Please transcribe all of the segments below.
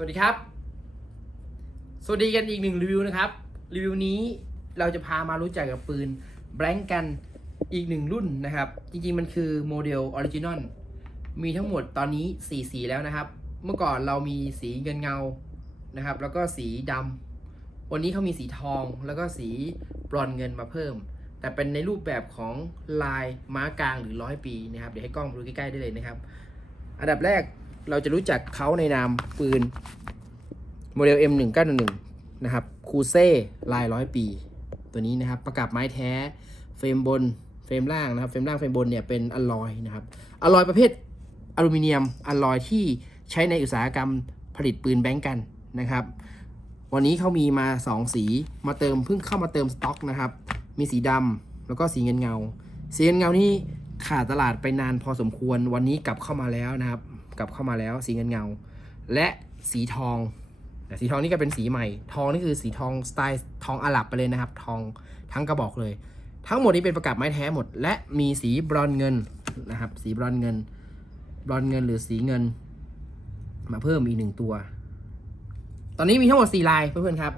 สวัสดีครับ สวัสดีกันอีกหนึ่งรีวิวนะครับ รีวิวนี้เราจะพามารู้จักกับปืนแบงกันอีกหนึ่งรุ่นนะครับ จริงๆมันคือโมเดลออริจินอลมีทั้งหมดตอนนี้4สีแล้วนะครับ เมื่อก่อนเรามีสีเงินเงานะครับ แล้วก็สีดำวันนี้เขามีสีทองแล้วก็สีบรอนเงินมาเพิ่ม แต่เป็นในรูปแบบของลายม้ากลางหรือร้อยปีนะครับ เดี๋ยวให้กล้องดูใกล้ๆได้เลยนะครับ อันดับแรก เราจะรู้จักเขาในนามปืนโมเดล M1911 นะครับคูเซ่ลายร้อยปี ตัวนี้นะครับประกับไม้แท้เฟรมบนเฟรมล่างนะครับเฟรมล่างเฟรมบนเนี่ยเป็นอลลอยนะครับอลลอยประเภทอลูมิเนียมอลลอยที่ใช้ในอุตสาหกรรมผลิตปืนแบงก์กันนะครับ วันนี้เขามีมา 2 สีมาเติมเพิ่งเข้ามาเติมสต็อกนะครับ มีสีดำแล้วก็สีเงินเงา สีเงินเงานี่ขาดตลาดไปนานพอสมควรวันนี้กลับเข้ามาแล้วนะครับ กลับเข้ามาแล้ว สีเงินเงา และสีทองแต่สีทองนี่ก็เป็นสีใหม่ ทองนี่คือสีทองสไตล์ทองอาหรับไปเลยนะครับ ทองทั้งกระบอกเลย ทั้งหมดนี้เป็นประกับไม้แท้หมด และมีสีบรอนเงินนะครับ สีบรอนเงิน บรอนเงินหรือสีเงิน มาเพิ่มอีกหนึ่งตัว ตอนนี้มีทั้งหมด 4 ลายเพื่อนๆครับ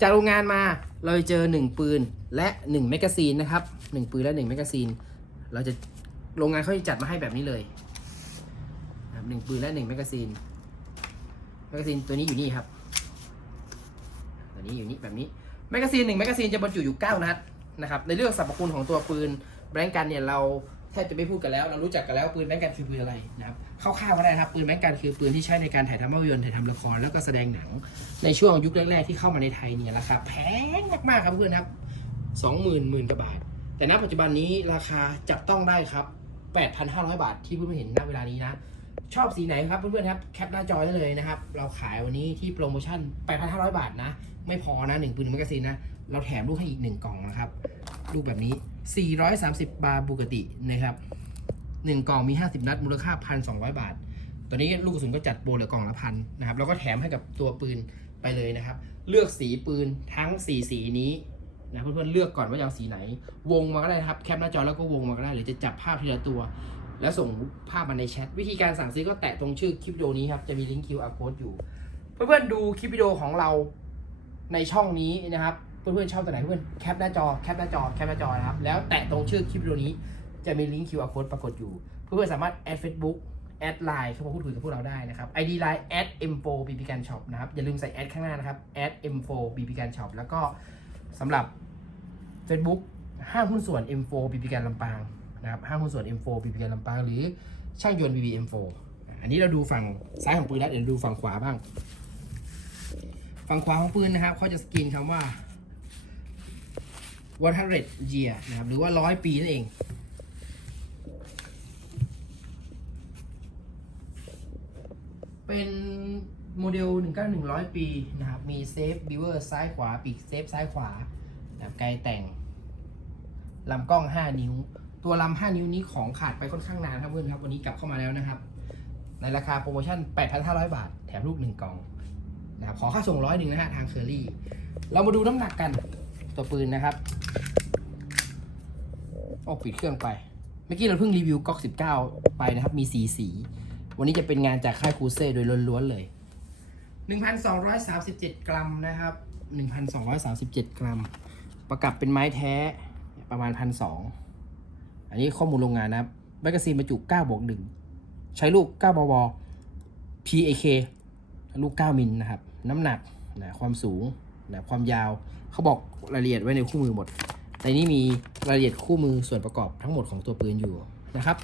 จากโรงงานมาเราจเจอ 1 ปืนและ1แมกกาซีนนะครับ 1 ปืนและ1แมกกาซีน เราจะโรงงานเขาจะจัดมาให้แบบนี้เลย หนึ่งปืนและ1แมกกาซีนแมกกาซีนตัวนี้อยู่นี่ครับ ตัวนี้อยู่นี่แบบนี้แมกกาซีนหนึ่งแมกกาซีนจะบรรจุอยู่ 9 นัดนะครับในเรื่องสรรพคุณของตัวปืนแบงกันเนี่ยเราแทบจะไม่พูดกันแล้ว เรารู้จักกันแล้วปืนแบงกันคือปืนอะไรนะครับคร่าวๆก็ได้นะครับปืนแบงกันคือปืนที่ใช้ในการถ่ายทำภาพยนตร์ถ่ายทำละครแล้วก็แสดงหนัง ในช่วงยุคแรกๆที่เข้ามาในไทยเนี่ยราคาแพงมากๆครับเพื่อนครับสองหมื่นหมื่นกว่าบาท แต่ณปัจจุบันนี้ราคาจับต้องได้ครับ8,500 บาทที่เพื่อนๆเห็นณเวลานี้นะ ชอบสีไหนครับเพื่อนๆครับแคปหน้าจอได้เลยนะครับ เราขายวันนี้ที่โปรโมชั่น 8,500 บาทนะ ไม่พอนะ1ปืนหนึ่งแมกกาซีนนะ เราแถมลูกให้อีก 1 กล่องนะครับลูกแบบนี้ 430 บาทปกตินะครับ 1 กล่องมี 50 นัด มูลค่า 1,200 บาท ตอนนี้ลูกกระสุนก็จัดโปรเหลือกล่องละพันนะครับแล้วก็แถมให้กับตัวปืนไปเลยนะครับ เลือกสีปืนทั้ง 4 สีนี้นะเพื่อนๆเลือกก่อนว่าจะเอาสีไหน วงมาก็ได้ครับแคปหน้าจอแล้วก็วงมาก็ได้หรือจะจับภาพทีละตัว แล้วส่งภาพมาในแชท วิธีการสั่งซื้อก็แตะตรงชื่อคลิปวิดีโอนี้ครับ จะมีลิงก์ QR code อยู่ เพื่อนๆดูคลิปวิดีโอของเราในช่องนี้นะครับ เพื่อนๆชอบตัวไหนเพื่อนแคปหน้าจอแคปหน้าจอแคปหน้าจอนะครับ แล้วแตะตรงชื่อคลิปวิดีโอนี้จะมีลิงก์ QR code ปรากฏอยู่ เพื่อนๆสามารถแอด Facebook แอดไลน์เข้ามาพูดคุยกับพวกเราได้นะครับ ID Line at m4 bb gan shop นะครับ อย่าลืมใส่แอดข้างหน้านะครับ at m4 bb gan shop แล้วก็สำหรับ Facebook ห้างหุ้นส่วน M4 bb gan ลำปาง นะครับห้างหุ้นส่วน M4 bb gan ลำปางหรือช่างยนต์ BBM4 อันนี้เราดูฝั่งซ้ายของปืนแล้วเดี๋ยวดูฝั่งขวาบ้าง ฝั่งขวาของปืนนะครับเขาจะสกรีนคำว่า100 year นะครับหรือว่าร้อยปีนั่นเองเป็นโมเดล 19100 ปีนะครับ มีเซฟบิวเวอร์ซ้ายขวา ปีกเซฟซ้ายขวานะครับไกลแต่งลำกล้อง 5 นิ้ว ตัวลำ5นิ้วนี้ของขาดไปค่อนข้างนานครับเพื่อนครับวันนี้กลับเข้ามาแล้วนะครับ ในราคาโปรโมชั่น 8,500 บาท แถมลูก1กล่องนะครับขอค่าส่งร้อยหนึ่งนะฮะทางเคอรี่ เรามาดูน้ำหนักกันตัวปืนนะครับโอ้ปิดเครื่องไป เมื่อกี้เราเพิ่งรีวิวก๊อก19 ไปนะครับ มีสีสี วันนี้จะเป็นงานจากค่ายครูเซ่โดยล้วนๆเลย 1,237 กรัมนะครับ 1,237 กรัม ประกับเป็นไม้แท้ประมาณ 1,200 อันนี้ข้อมูลโรงงานนะครับแมกกาซีนบรรจุ9บวก1ใช้ลูก9บว PAK ลูก 9 มิลนะครับ น้ำหนักนะความสูงนะความยาวเขาบอกรายละเอียดไว้ในคู่มือหมดในนี้มีรายละเอียดคู่มือส่วนประกอบทั้งหมดของตัวปืนอยู่นะครับ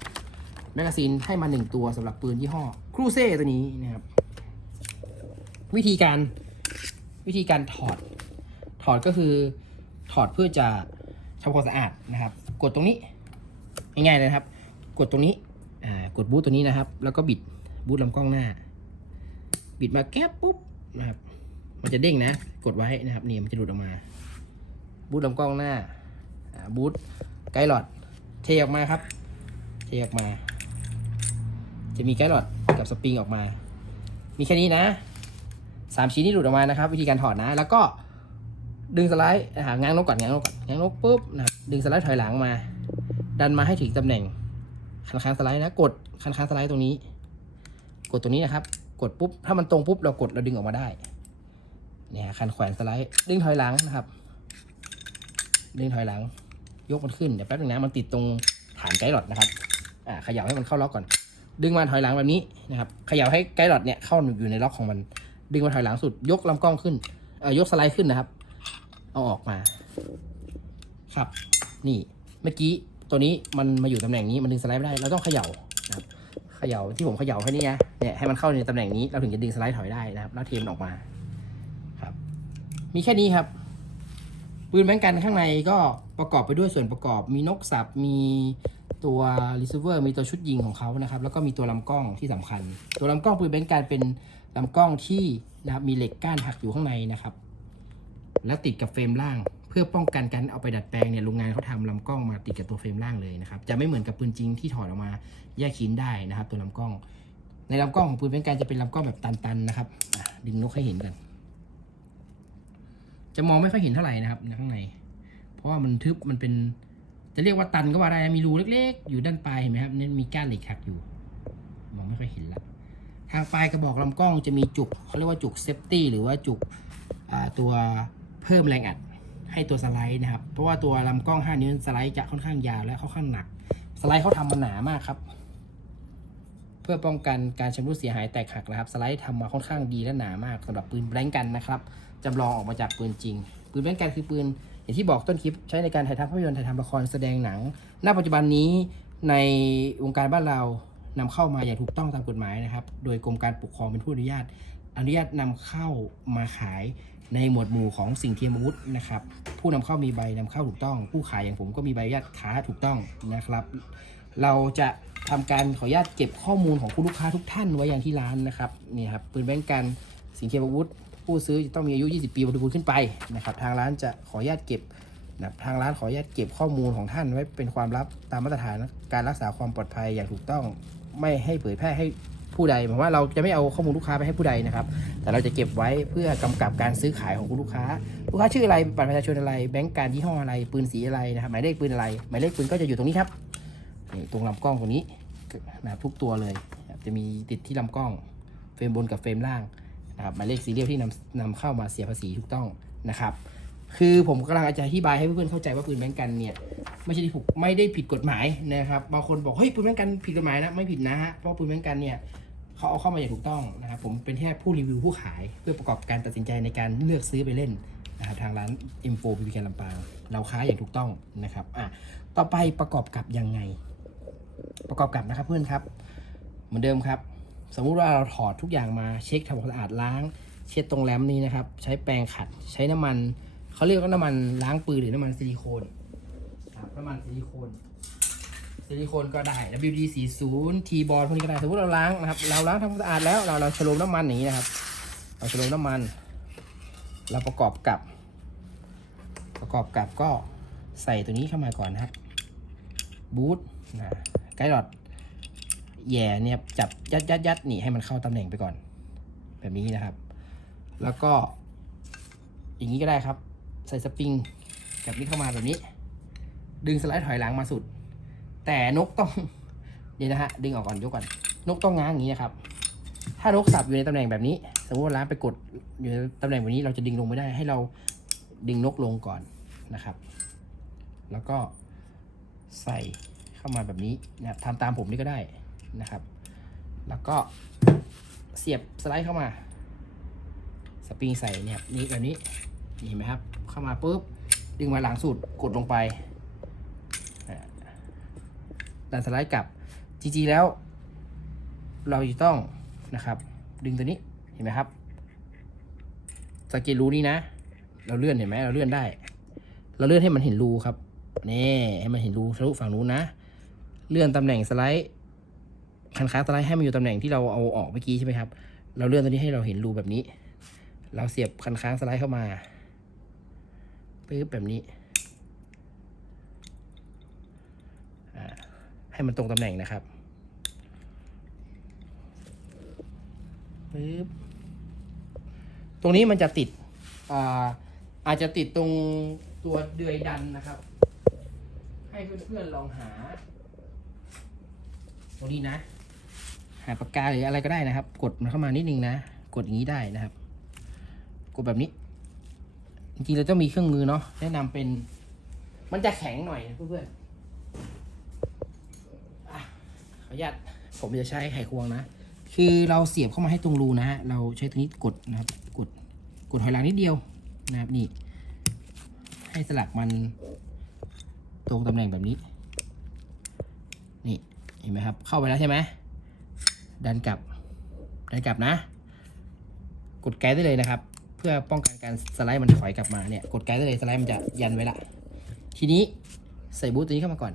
แมกกาซีนให้มา 1 ตัวสำหรับปืนยี่ห้อครูเซ่ตัวนี้นะครับ วิธีการวิธีการถอดถอดก็คือถอดเพื่อจะทำความสะอาดนะครับ กดตรงนี้ ง่ายๆเลยครับ กดตรงนี้กดบูตตัวนี้นะครับ แล้วก็บิดบูตลำกล้องหน้า บิดมาแก๊บปุ๊บนะครับ มันจะเด้งนะ กดไว้นะครับนี่มันจะหลุดออกมา บูตลำกล้องหน้าบูตไกด์หลอดเทออกมาครับ เทออกมา จะมีไกด์หลอดกับสปริงออกมา มีแค่นี้นะสามชิ้นที่หลุดออกมานะครับ วิธีการถอดนะ แล้วก็ดึงสไลด์หาง้างนกก่อนง้างนกก่อนง้างนกปุ๊บนะดึงสไลด์ถอยหลังมา ดันมาให้ถึงตำแหน่งคันค้างสไลด์นะ กดคันค้างสไลด์ตรงนี้ กดตรงนี้นะครับ กดปุ๊บ ถ้ามันตรงปุ๊บเรากดเราดึงออกมาได้ เนี่ยคันแขวนสไลด์ดึงถอยหลังนะครับ ดึงถอยหลัง ยกมันขึ้น เดี๋ยวแป๊บนึงนะมันติดตรงฐานไกด์หลอดนะครับ อ่าเขย่าให้มันเข้าล็อกก่อน ดึงมาถอยหลังแบบนี้นะครับเขย่าให้ไกด์หลอดเนี่ยเข้าอยู่ในล็อกของมัน ดึงมาถอยหลังสุด ยกลำกล้องขึ้นเอ่อยกสไลด์ขึ้นนะครับ เอาออกมา ครับ นี่ เมื่อกี้ ตัวนี้มันมาอยู่ตำแหน่งนี้มันดึงสไลด์ไม่ได้ เราต้องเขย่านะครับเขย่าที่ผมเขย่าให้นี่นะเนี่ยให้มันเข้าในตำแหน่งนี้เราถึงจะดึงสไลด์ถอยได้นะครับ แล้วเทมนออกมาครับ มีแค่นี้ครับปืนแบงกันข้างในก็ประกอบไปด้วยส่วนประกอบ มีนกสับมีตัว receiver มีตัวชุดยิงของเขานะครับ แล้วก็มีตัวลำกล้องที่สำคัญ ตัวลำกล้องปืนแบงกันเป็นลำกล้องที่นะครับมีเหล็กก้านหักอยู่ข้างในนะครับ แล้วติดกับเฟรมล่าง พื่อป้องกันการเอาไปดัดแปลงเนี่ยโรงงานเขาทำลำกล้องมาติดกับตัวเฟรมล่างเลยนะครับจะไม่เหมือนกับปืนจริงที่ถอดออกมาแยกชิ้นได้นะครับตัวลำกล้อง ในลำกล้องของปืนเป็นการจะเป็นลำกล้องแบบตันๆนะครับดึงนกให้เห็นกัน จะมองไม่ค่อยเห็นเท่าไหร่นะครับในข้างใน เพราะว่ามันทึบมันเป็น จะเรียกว่าตันก็ว่าได้มีรูเล็กๆ อยู่ด้านปลายเห็นไหมครับนี่มีก้านเหล็กหักอยู่มองไม่ค่อยเห็นละทางปลายกระบอกลำกล้องจะมีจุกเขาเรียกว่าจุกเซฟตี้หรือว่าจุกตัวเพิ่มแรงอัด ให้ตัวสไลด์นะครับ เพราะว่าตัวลำกล้อง 5 นิ้วสไลด์จะค่อนข้างยาวและค่อนข้างหนัก สไลด์เขาทำมาหนามากครับ เพื่อป้องกันการชำรุดเสียหายแตกหักนะครับ สไลด์ทำมาค่อนข้างดีและหนามากสำหรับปืนแบงกันนะครับจำลองออกมาจากปืนจริง ปืนแบงกันคือปืน อย่างที่บอกต้นคลิปใช้ในการถ่ายทำภาพยนตร์ถ่ายทำละครแสดงหนัง ณ ปัจจุบันนี้ในวงการบ้านเรานำเข้ามาอย่างถูกต้องตามกฎหมายนะครับ โดยกรมการปกครองเป็นผู้อนุญาต อนุญาตนำเข้ามาขายในหมวดหมู่ของสิ่งเทียมอาวุธนะครับ ผู้นำเข้ามีใบนำเข้าถูกต้อง ผู้ขายอย่างผมก็มีใบอนุญาตค้าถูกต้องนะครับ เราจะทำการขออนุญาตเก็บข้อมูลของผู้ลูกค้าทุกท่านไว้อย่างที่ร้านนะครับนี่ครับปืนแบงกันสิ่งเทียมอาวุธ ผู้ซื้อจะต้องมีอายุ 20 ปีบริบูรณ์ขึ้นไปนะครับ ทางร้านจะขออนุญาตเก็บนะทางร้านขออนุญาตเก็บข้อมูลของท่านไว้เป็นความลับตามมาตรฐานการรักษาความปลอดภัยอย่างถูกต้อง ไม่ให้เผยแพร่ให้ ผู้ใดหมายว่าเราจะไม่เอาข้อมูลลูกค้าไปให้ผู้ใดนะครับ แต่เราจะเก็บไว้เพื่อกำกับการซื้อขายของคุณลูกค้า ลูกค้าชื่ออะไรบัตรประชาชนอะไรแบงก์การยี่ห้ออะไรปืนสีอะไรนะครับหมายเลขปืนอะไรหมายเลขปืนก็จะอยู่ตรงนี้ครับนี่ตรงลำกล้องตรงนี้นะครับทุกตัวเลย จะมีติดที่ลำกล้องเฟรมบนกับเฟรมล่างนะครับหมายเลขซีเรียลที่นำนำเข้ามาเสียภาษีถูกต้องนะครับ คือผมกำลังจะอธิบายให้เพื่อนๆเข้าใจว่าปืนแบงก์กันเนี่ยไม่ใช่ที่ถูกไม่ได้ผิดกฎหมายนะครับบางคนบอกเฮ้ยปืนแบงก์กันผิดกฎหมายนะไม่ผิดนะฮะเพราะปืนแบงก์กันเนี่ย เขาเอาเข้ามาอย่างถูกต้องนะครับผมเป็นแค่ผู้รีวิวผู้ขาย เพื่อประกอบการตัดสินใจในการเลือกซื้อไปเล่นนะครับทางร้าน Info พีพีแกลำปางเราค้าอย่างถูกต้องนะครับอะต่อไปประกอบกับยังไง ประกอบกับนะครับเพื่อนครับ เหมือนเดิมครับ สมมุติว่าเราถอดทุกอย่างมาเช็คทำความสะอาดล้าง เช็ดตรงแรมนี้นะครับ ใช้แปรงขัดใช้น้ำมันเขาเรียกว่าน้ำมันล้างปืนหรือน้ำมันซิลิโคนครับน้ำมันซิลิโคน ซิลิโคนก็ได้ WD 40 T บอลพวกนี้ก็ได้ สมมติเราล้างนะครับ เราล้างทำความสะอาดแล้ว เราเราฉโลมน้ำมันอย่างนี้นะครับ เราฉโลมน้ำมัน เราประกอบกับ ประกอบกับก็ใส่ตัวนี้เข้ามาก่อนนะครับ บูทนะไกด์ดอทแหย่เนี่ยจับยัดยัดยัดนี่ให้มันเข้าตำแหน่งไปก่อน แบบนี้นะครับ แล้วก็อย่างนี้ก็ได้ครับ ใส่สปริงแบบนี้เข้ามาแบบนี้ ดึงสไลด์ถอยหลังมาสุด แต่นกต้องเดี๋ยวนะฮะดึงออกก่อนยกก่อน นกต้องง้างอย่างนี้นะครับ ถ้านกสับอยู่ในตำแหน่งแบบนี้ สมมติว่าร้านไปกดอยู่ในตำแหน่งแบบนี้เราจะดึงลงไม่ได้ให้เราดึงนกลงก่อนนะครับ แล้วก็ใส่เข้ามาแบบนี้นะครับทำตามผมนี่ก็ได้นะครับ แล้วก็เสียบสไลด์เข้ามาสปริงใส่เนี่ยนี่แบบนี้เห็นไหมครับ เข้ามาปุ๊บดึงมาหลังสุดกดลงไป ดันสไลด์กลับ จริงๆแล้ว เราจะต้องนะครับ ดึงตัวนี้เห็นไหมครับสังเกตรูนี้นะ เราเลื่อนเห็นไหมเราเลื่อนได้ เราเลื่อนให้มันเห็นรูครับนี่ให้มันเห็นรูทะลุฝั่งนู้นนะ เลื่อนตำแหน่งสไลด์คันค้างสไลด์ให้มันอยู่ตำแหน่งที่เราเอาออกเมื่อกี้ใช่ไหมครับ เราเลื่อนตัวนี้ให้เราเห็นรูแบบนี้ เราเสียบคันค้างสไลด์เข้ามาปึ๊บแบบนี้อ่า ให้มันตรงตำแหน่งนะครับปึ๊บตรงนี้มันจะติดอ่าอาจจะติดตรงตัวเดือยดันนะครับ ให้เพื่อนๆลองหา ตรงนี้นะ หาปากกาหรืออะไรก็ได้นะครับ กดมันเข้ามานิดนึงนะ กดอย่างนี้ได้นะครับ กดแบบนี้ จริงๆเราต้องมีเครื่องมือเนาะแนะนำเป็น มันจะแข็งหน่อยนะเพื่อนๆอะขออ นุญาตผมจะใช้ไขควงนะ คือเราเสียบเข้ามาให้ตรงรูนะฮะ เราใช้ตัวนี้กดนะครับ กด กดถอยหลังนิดเดียวนะครับนี่ ให้สลักมันตรงตำแหน่งแบบนี้ นี่เห็นไหมครับ เข้าไปแล้วใช่ไหมดันกลับ ดันกลับนะ กดไกด์ได้เลยนะครับ เพื่อป้องกันการสไลด์มันถอยกลับมาเนี่ย กดไกด์ได้เลยสไลด์มันจะยันไว้ละ ทีนี้ใส่บูทตัวนี้เข้ามาก่อน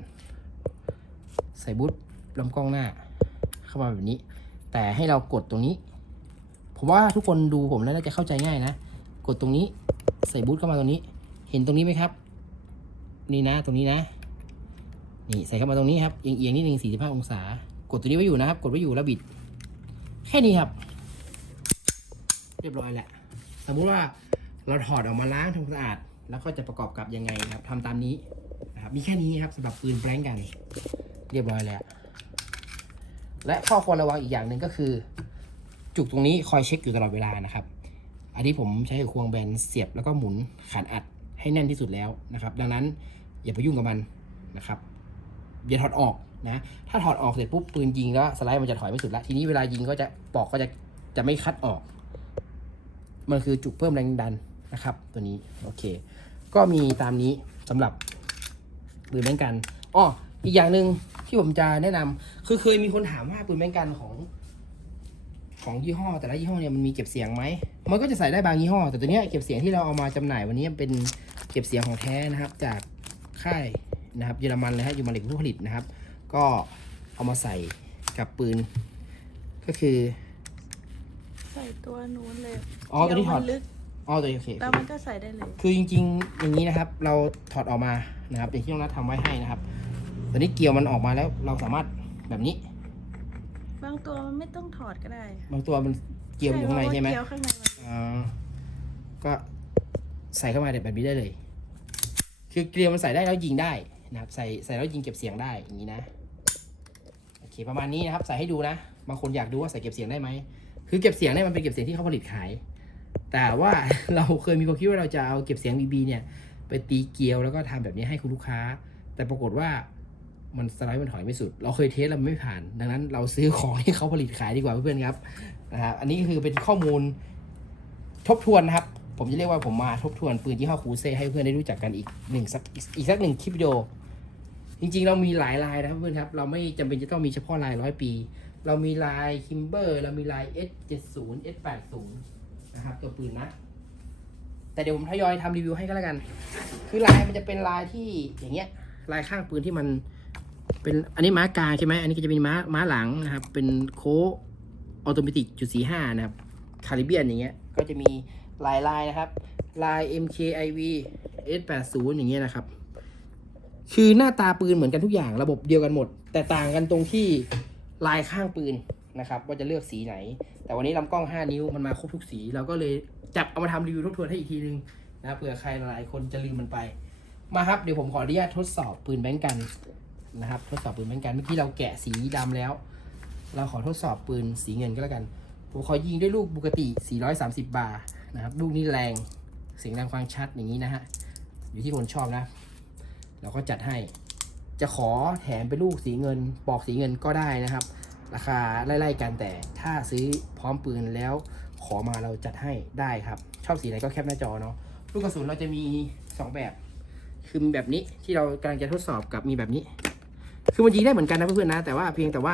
ใส่บูท ลำกล้องหน้า เข้ามาแบบนี้ แต่ให้เรากดตรงนี้ ผมว่าทุกคนดูผมแล้วน่าจะเข้าใจง่ายนะ กดตรงนี้ใส่บูทเข้ามาตรงนี้ เห็นตรงนี้ไหมครับ นี่นะตรงนี้นะ นี่ใส่เข้ามาตรงนี้ครับเอียงๆนิดนึง45 องศา กดตัวนี้ไว้อยู่นะครับ กดไว้อยู่แล้วบิด แค่นี้ครับ เรียบร้อยแหละ สมมุติว่าเราถอดออกมาล้างทำความสะอาด แล้วก็จะประกอบกับยังไงครับทำตามนี้นะครับมีแค่นี้ครับสำหรับปืนแบงก์กัน เรียบร้อยแล้ว และข้อควรระวังอีกอย่างหนึ่งก็คือ จุกตรงนี้คอยเช็คอยู่ตลอดเวลานะครับ อันนี้ผมใช้ควงแบนเสียบแล้วก็หมุนขันอัดให้แน่นที่สุดแล้วนะครับ ดังนั้นอย่าไปยุ่งกับมันนะครับอย่าถอดออกนะถ้าถอดออกเสร็จปุ๊บปืนยิงแล้วสไลด์มันจะถอยไม่สุดละทีนี้เวลายิงก็จะปอกก็จะจะไม่คัดออก มันคือจุกเพิ่มแรงดันนะครับ ตัวนี้โอเค ก็มีตามนี้สำหรับปืนแบงกันอ้ออีกอย่างหนึ่ง ที่ผมจะแนะนำคือเคยมีคนถามว่าปืนแบงกันของ ของยี่ห้อ แต่ละยี่ห้อเนี่ยมันมีเก็บเสียงไหมมันก็จะใส่ได้บางยี่ห้อ แต่ตัวเนี้ยเก็บเสียงที่เราเอามาจำหน่ายวันนี้เป็นเก็บเสียงของแท้นะครับ จากค่ายนะครับเยอรมันเลยฮะยูมาเล็กผู้ผลิตนะครับ ก็เอามาใส่กับปืน ก็คือ ใส่ตัวนู้นเลยอ๋อตัวนี้ถอดเยวมันลึกอ๋อตัวนี้โอเคแล้วมันก็ใส่ได้เลย คือจริง ๆ อย่างนี้นะครับ เราถอดออกมานะครับอย่างที่น้องนัททำไว้ให้นะครับ ตอนนี้เกลียวมันออกมาแล้ว เราสามารถแบบนี้ บางตัวมันไม่ต้องถอดก็ได้บางตัวมันเกลียวอยู่ข้างในใช่ไหมเกลียวข้างในมันอ่าก็ใส่เข้ามาแบบนี้ได้เลย คือเกลียวมันใส่ได้แล้วยิงได้นะครับ ใส่ใส่แล้วยิงเก็บเสียงได้อย่างนี้นะโอเคประมาณนี้นะครับ ใส่ให้ดูนะบางคนอยากดูว่าใส่เก็บเสียงได้ไหมคือเก็บเสียงเนี่ยมันเป็นเก็บเสียงที่เขาผลิตขาย แต่ว่าเราเคยมีความคิดว่าเราจะเอาเก็บเสียง BB เนี่ย ไปตีเกลียวแล้วก็ทำแบบนี้ให้คุณลูกค้า แต่ปรากฏว่า มันสไลด์มันถอยไม่สุด เราเคยเทสแล้วมันไม่ผ่าน ดังนั้นเราซื้อของที่เขาผลิตขายดีกว่าเพื่อนๆครับนะครับอันนี้คือเป็นข้อมูลทบทวนนะครับ ผมจะเรียกว่าผมมาทบทวนปืนยี่ห้อคูเซ่ให้เพื่อนได้รู้จักกันอีกหนึ่งสักอีกสักหนึ่งคลิปวิดีโอจริงๆ เรามีหลายลายนะครับเพื่อนครับ เราไม่จำเป็นจะต้องมีเฉพาะลายร้อยปี เรามีลายคิมเบอร์เรามีลาย S70 S80 นะครับตัวปืนนะ แต่เดี๋ยวผมทยอยทำรีวิวให้ก็แล้วกัน คือลายมันจะเป็นลายที่อย่างเงี้ยลายข้างปืนที่มัน เป็นอันนี้ม้ากลางใช่ไหมอันนี้ก็จะเป็นม้าม้าหลังนะครับ เป็นโค้ออโตเมติกจุดสี่ห้านะครับคาริเบียนอย่างเงี้ยก็จะมีลายลายนะครับ ลาย MKIV S80 อย่างเงี้ยนะครับ คือหน้าตาปืนเหมือนกันทุกอย่างระบบเดียวกันหมด แต่ต่างกันตรงที่ลายข้างปืนนะครับ ว่าจะเลือกสีไหน แต่วันนี้ลำกล้อง 5 นิ้วมันมาครบทุกสี เราก็เลยจับเอามาทำรีวิวทบทวนให้อีกทีนึงนะเผื่อใครหลายคนจะลืมมันไป มาครับเดี๋ยวผมขออนุญาตทดสอบปืนแบงก์กัน นะครับ ทดสอบปืนแบงก์กัน เมื่อกี้เราแกะสีดำแล้ว เราขอทดสอบปืนสีเงินก็แล้วกันผมขอยิงด้วยลูกบุกติ 430 บาร์นะครับลูกนี้แรงเสียงดังฟังชัดอย่างนี้นะฮะอยู่ที่คนชอบนะ เราก็จัดให้ จะขอแถมเป็นลูกสีเงิน ปอกสีเงินก็ได้นะครับ ราคาไล่ๆกันแต่ถ้าซื้อพร้อมปืนแล้วขอมาเราจัดให้ได้ครับ ชอบสีไหนก็แคปหน้าจอเนาะลูกกระสุนเราจะมี 2 แบบ คือมีแบบนี้ที่เรากำลังจะทดสอบกับมีแบบนี้ คือมันยิงได้เหมือนกันนะเพื่อนๆนะ แต่ว่าเพียงแต่ว่า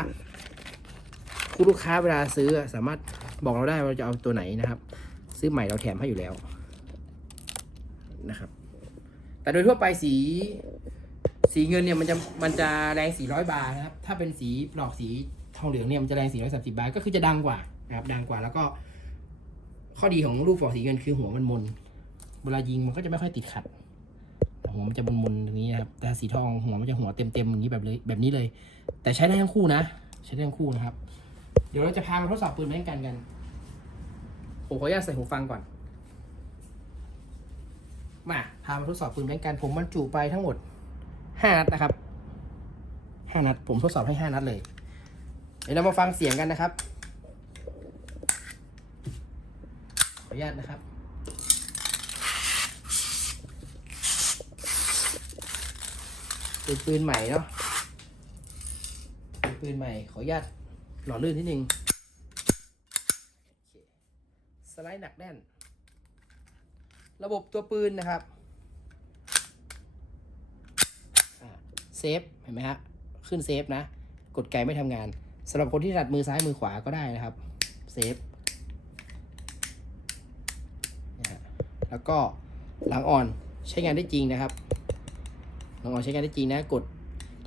คุณลูกค้าเวลาซื้อสามารถบอกเราได้ว่าจะเอาตัวไหนนะครับ ซื้อใหม่เราแถมให้อยู่แล้วนะครับ แต่โดยทั่วไปสี สีเงินเนี่ยมันจะมันจะแรง400 บาร์นะครับ ถ้าเป็นสีปลอกสีทองเหลืองเนี่ยมันจะแรง430 บาร์ก็คือจะดังกว่านะครับ ดังกว่าแล้วก็ ข้อดีของลูกปลอกสีเงินคือหัวมันมน เวลายิงมันก็จะไม่ค่อยติดขัด หัวมันจะมนๆตรงนี้นะครับ แต่สีทองหัวมันจะหัวเต็มๆอย่างนี้แบบเลยแบบนี้เลย แต่ใช้ได้ทั้งคู่นะ ใช้ได้ทั้งคู่นะครับ เดี๋ยวเราจะพามาทดสอบปืนแม่งกันกันผมขออนุญาตใส่หูฟังก่อน มาพามาทดสอบปืนแม่งกัน ผมบรรจุไปทั้งหมดห้านัดนะครับห้านัด ผมทดสอบให้ห้านัดเลย เดี๋ยวเรามาฟังเสียงกันนะครับ ขออนุญาตนะครับ เป็นปืนใหม่เนาะเป็นปืนใหม่ขออนุญาตหล่อลื่นนิดนึงสไลด์หนักแน่น ระบบตัวปืนนะครับเซฟเห็นไหมฮะขึ้นเซฟนะ กดไกไม่ทำงานสำหรับคนที่ถัดมือซ้ายมือขวาก็ได้นะครับเซฟแล้วก็หลังอ่อนใช้งานได้จริงนะครับ ลังอ่อนใช้งานได้จริงนะกด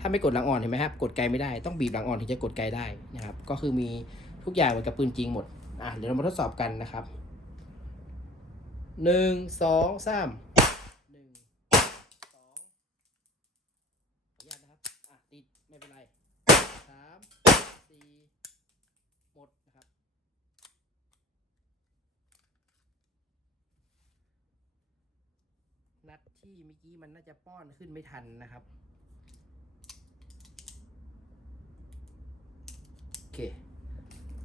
ถ้าไม่กดหลังอ่อนเห็นไหมครับกดไกลไม่ได้ต้องบีบหลังอ่อนถึงจะกดไกลได้นะครับ ก็คือมีทุกอย่างเหมือนกับปืนจริงหมดอะเดี๋ยวเรามาทดสอบกันนะครับหนึ่งสองสามหนึ่งสองขออนุญาตนะครับอะติดไม่เป็นไรสามสี่หมดนะครับ นัด ที่เมื่อกี้มันน่าจะป้อนขึ้นไม่ทันนะครับ โอเค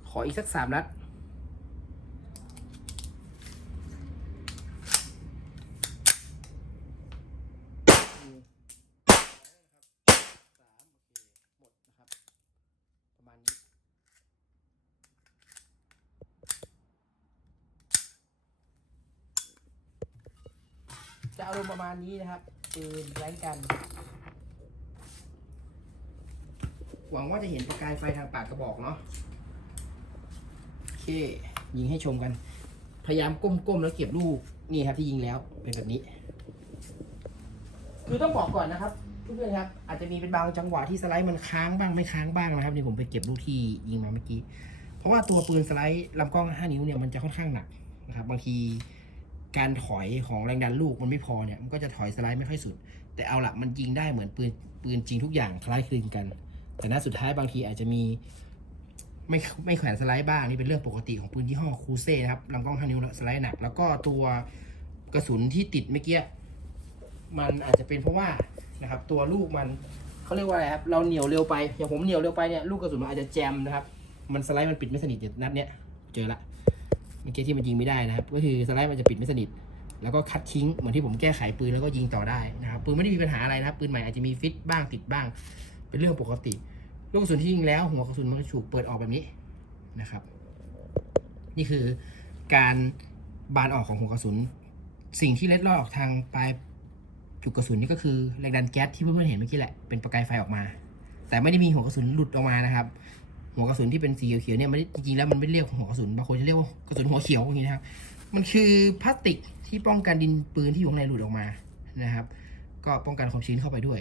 ขออีกสักสามนัด หนึ่งสองนะครับสามโอเค หมดนะครับ ประมาณนี้ จะอารมณ์ประมาณนี้นะครับ ปืนแรงกัน หวังว่าจะเห็นประกายไฟทางปากกระบอกเนาะโอเค ยิงให้ชมกัน พยายามก้มๆแล้วเก็บลูกนี่ครับที่ยิงแล้วเป็นแบบนี้ คือต้องบอกก่อนนะครับเพื่อนๆครับ อาจจะมีเป็นบางจังหวะที่สไลด์มันค้างบ้างไม่ค้างบ้างนะครับนี่ผมไปเก็บลูกที่ยิงมาเมื่อกี้ เพราะว่าตัวปืนสไลด์ลำกล้อง 5 นิ้วเนี่ยมันจะค่อนข้างหนักนะครับ บางที การถอยของแรงดันลูกมันไม่พอเนี่ยมันก็จะถอยสไลด์ไม่ค่อยสุด แต่เอาละมันยิงได้เหมือนปืนปืนจริงทุกอย่างคล้ายคลึงกัน แต่ณสุดท้ายบางทีอาจจะมี ไม่ไม่แขวนสไลด์บ้างนี่เป็นเรื่องปกติของปืนยี่ห้อคูเซ่นะครับลำกล้อง5นิ้วสไลด์หนัก แล้วก็ตัวกระสุนที่ติดเมื่อกี้มันอาจจะเป็นเพราะว่านะครับ ตัวลูกมันเขาเรียกว่าอะไรครับเราเหนียวเร็วไปอย่างผมเหนียวเร็วไปเนี่ยลูกกระสุนมันอาจจะแจมนะครับ มันสไลด์มันปิดไม่สนิทอย่างนัดเนี้ยเจอละ เมื่อกี้ที่มันยิงไม่ได้นะครับ ก็คือสไลด์มันจะปิดไม่สนิท แล้วก็คัดทิ้งเหมือนที่ผมแก้ไขปืนแล้วก็ยิงต่อได้นะครับปืนไม่ได้มีปัญหาอะไรนะครับปืนใหม่อาจจะมีฟิตบ้างติดบ้าง เป็นเรื่องปกติลูกกระสุนที่ยิงแล้วหัวกระสุนมันจะถูกเปิดออกแบบนี้นะครับ นี่คือการบานออกของหัวกระสุน สิ่งที่เล็ดลอดออกทางปลายจุกกระสุนนี่ก็คือแรงดันแก๊สที่เพื่อนๆเห็นเมื่อกี้แหละเป็นประกายไฟออกมา แต่ไม่ได้มีหัวกระสุนหลุดออกมานะครับ หัวกระสุนที่เป็นสีเขียวๆเนี่ยมันจริงๆแล้วมันไม่เรียกหัวกระสุนบางคนจะเรียกว่ากระสุนหัวเขียวอย่างนี้นะครับ มันคือพลาสติกที่ป้องกันดินปืนที่อยู่ข้างในหลุดออกมานะครับ ก็ป้องกันความชื้นเข้าไปด้วย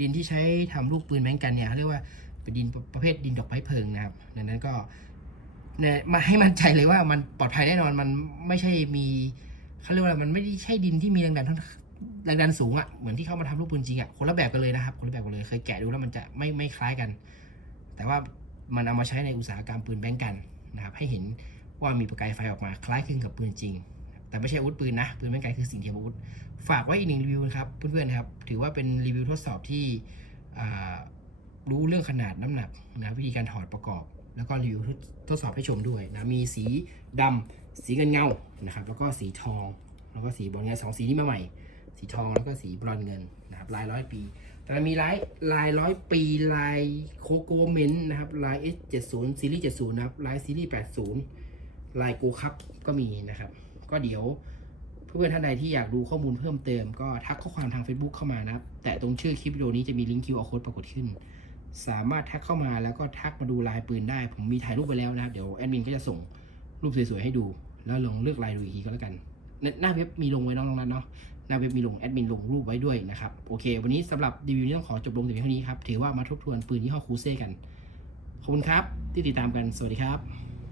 ดินที่ใช้ทำลูกปืนแบงกันเนี่ยเขาเรียกว่าเป็นดินประเภทดินดอกไม้เพลิงนะครับดังนั้นก็เนี่ยมาให้มั่นใจเลยว่ามันปลอดภัยแน่นอนมันไม่ใช่มีเขาเรียกว่ามันไม่ได้ใช่ดินที่มีแรงดันแรงดันสูงอะ่ะเหมือนที่เขามาทำลูกปืนจริงอะ่ะคนละแบบกันเลยนะครับ คนละแบบกันเลยเคยแกะดูแล้วมันจะไม่ไม่คล้ายกัน แต่ว่า มันเอามาใช้ในอุตสาหกรรมปืนแบงกันนะครับให้เห็นว่ามีประกายไฟออกมาคล้ายคลึงกับปืนจริง แต่ไม่ใช่อาวุธปืนนะ ปืนแบงกันคือสิ่งเทียมอาวุธ ฝากไว้อีกหนึ่งรีวิวนะครับเพื่อนๆนะครับถือว่าเป็นรีวิวทดสอบที่รู้เรื่องขนาดน้ำหนักนะวิธีการถอดประกอบ แล้วก็รีวิวทดทดสอบให้ชมด้วยนะมีสีดำสีเงินเงานะครับแล้วก็สีทอง แล้วก็สีบอนซ์เงินสองสีนี้มาใหม่ สีทองแล้วก็สีบรอนเงินนะครับลายร้อยปี แต่มีลายลายร้อยปีลายโคโกเมนนะครับลาย S70 ซีรีส์70นะครับลายซีรีส์80 ลายโกคัพก็มีนะครับ ก็เดี๋ยวเพื่อนท่านใดที่อยากดูข้อมูลเพิ่มเติมก็ทักข้อความทาง Facebook เข้ามานะครับ แต่ตรงชื่อคลิปวิดีโอนี้จะมีลิงก์ QR code ปรากฏขึ้น สามารถทักเข้ามาแล้วก็ทักมาดูลายปืนได้ ผมมีถ่ายรูปไปแล้วนะครับ เดี๋ยวแอดมินก็จะส่งรูปสวยๆให้ดู แล้วลองเลือกลายดูอีกทีก็แล้วกัน หน้าเว็บมีลงไว้น้องๆนั้นเนาะ หน้าเว็บมีลงแอดมินลงรูปไว้ด้วยนะครับโอเค วันนี้สำหรับรีวิวนี้ต้องขอจบลงแต่เพียงเท่านี้ครับถือว่ามาทบทวนปืนยี่ห้อคูเซ่กันขอบคุณครับที่ติดตามกันสวัสดีครับ